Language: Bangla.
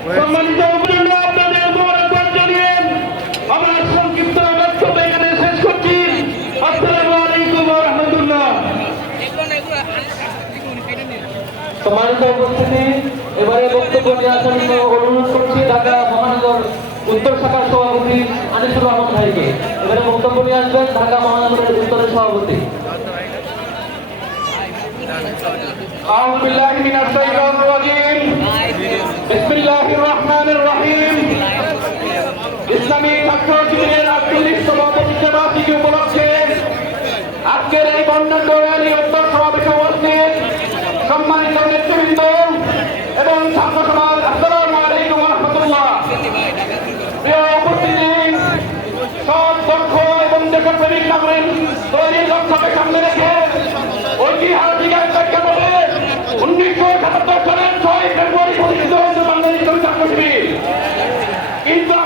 সম্মানিত আপনাদের মোবারকবাদ জানিয়ে আমার সংক্ষিপ্ত বক্তব্য এখানে শেষ করছি। আসসালামু আলাইকুম ওয়া রাহমাতুল্লাহ সম্মানিত উপস্থিতি, এবারে বক্তব্য নিয়ে আসার জন্য অনুরোধ করছি ঢাকা মহানগর উত্তর শাখার সভাপতি আনিসুর রহমান ভাইকে। এবারে বক্তব্য নিয়ে আসবেন ঢাকা মহানগরের উত্তরের সভাপতি। أعوذ بالله من الشيطان الرجيم বিসমিল্লাহির রহমানির রহিম। ইসলামী ছাত্র শিবিরের আটচল্লিশ সভাপতি সভাপতি উপলক্ষে আজকের এই বন্যান্য র্যালি উত্তর সমাবেশে উপস্থিত সম্মানিত নেতৃবৃন্দ এবং ছাত্র সমাজ, আসসালামু আলাইকুম রহমতুল্লাহ। প্রিয় উপস্থিতি সৎ দক্ষ এবং দেশপ্রেমিক নাগরিক তৈরি লক্ষ্যকে সামনে in the